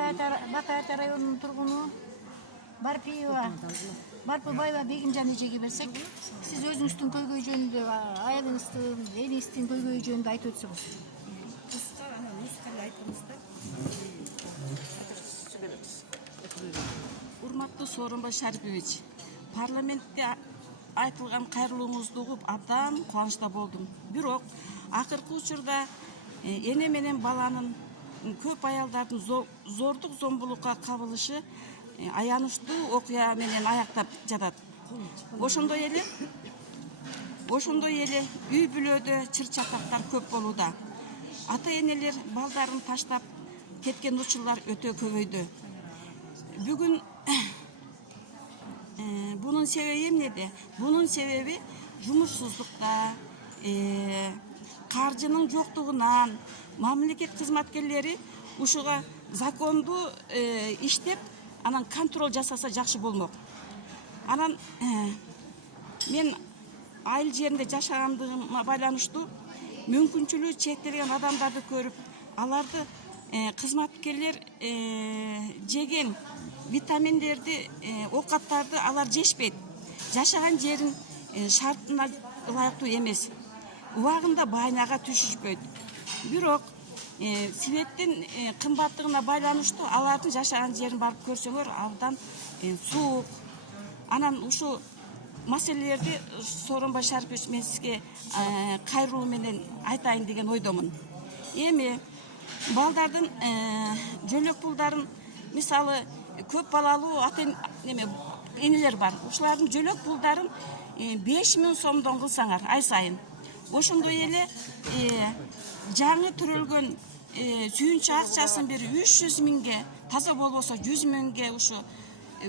Бакаята районунун тургуну Барпиева Барпыбаева Бегимжан эжеге берсек, сиз өзүңүздүн көйгөй жөнүндө, аялыңыздын, элиңиздин көйгөйү жөнүндө айтып өтсөңүз. Кыска анан нускалай айтыңыздар. Урматтуу Сооронбай Шарипович, парламентте айтылган кайрылууңузду угуп абдан кубанычта болдум. Бирок акыркы учурда эне менен баланын көп аялдардын зордук зомбулукка кабылышы аянычтуу окуя менен аяктап жатат. Ошондой эле үй бүлөдө чыр-чатактар көп болууда. Ата-энелер балдарын таштап кеткен учурлар өтө көбөйдү. Бүгүн бунун себеби эмнеде? Бунун себеби жумушсуздукта, каржынын жоктугунан, мамлекет кызматкерлери ушуга законду иштеп, анан контроль жасаса жакшы болмок. Анан мен айыл жеринде жашагандыгыма байланыштуу мүмкүнчүлүгү чектелген адамдарды көрүп, аларды кызматкерлер жеген витаминдерди, оокаттарды алар жешпейт. Жашаган жерин шартына ылайыктуу эмес. Убагында байнага түшүшпөйт. Бирок светтин кымбаттыгына байланыштуу алардын жашаган жерин барып көрсөңөр абдан суук. Анан ушул маселелерди Сооронбай Шарипович мен сизге кайрылуу менен айтайын деген ойдомун. Эми балдардын жөлөк пулдарын, мисалы көп балалуу энелер бар. Ушулардын жөлөк пулдарын 5000 сомдон кылсаңар ай сайын. Ошондой эле жаңы төрөлгөн сүйүнчү акчасын бир 300 миңге, таза болбосо 100 миңге ушу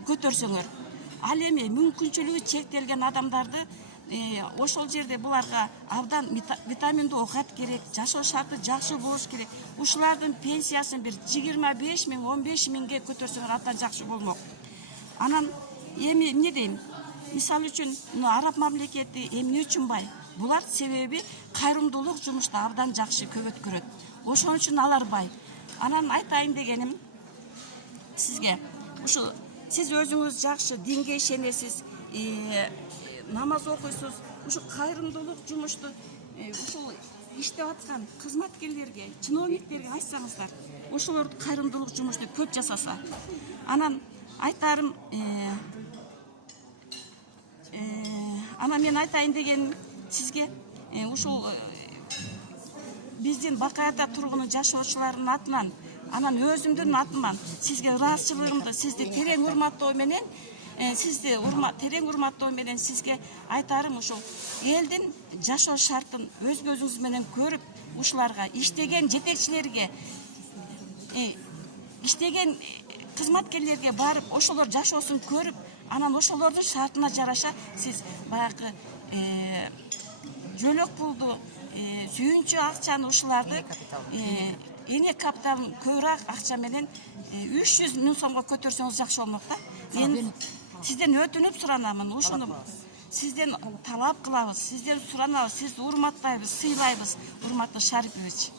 көтөрсөңөр. Ал эми мүмкүнчүлүгү чектелген адамдарды ошол жерде буларга абдан витаминдүү оокат керек, жашоо шарты жакшы болуш керек. Ушулардын пенсиясын бир 25 миң, 15 миңге көтөрсөңөр абдан жакшы болмок. Анан эми эмне дейм? Мисалы үчүн, араб мамлекети эмне үчүн бай? Булар себеби кайрымдуулук жумушта абдан жакшы көбөткөрөт. Ошон үчүн алар бай. Анан айтайын дегеним сизге, ушу сиз өзүңүз жакшы динге ишенесиз, намаз окуйсуз. Ушу кайрымдуулук жумушту ушул иштеп аткан кызматкерлерге, чиновниктерге айтсаңыздар, ошолор кайрымдуулук жумушту көп жасаса. Анан айтарым, мен айтайын дегеним сизге, ушул биздин Бакаята тургуну жашоочулардын атынан, анан өзүмдүн атыман сизге ыраазычылыгымды, сизди терең урматтоо менен сизге айтарым, ушул элдин жашоо шартын өз көзүңүз менен көрүп, ушуларга иштеген жетекчилерге, иштеген кызматкерлерге барып, ошолор жашоосун көрүп, анан ошолордун шартына жараша сиз баягы жөлөк пулду, сүйүнчү акчаны ушуларды эне капиталын көбүрөөк акча менен 300 миң сомго көтөрсөңүз жакшы болмок да. Мен сизден өтүнүп суранамын, ушуну сизден талап кылабыз, сизден суранабыз, сизди урматтайбыз, сыйлайбыз, урматтуу Шарипович.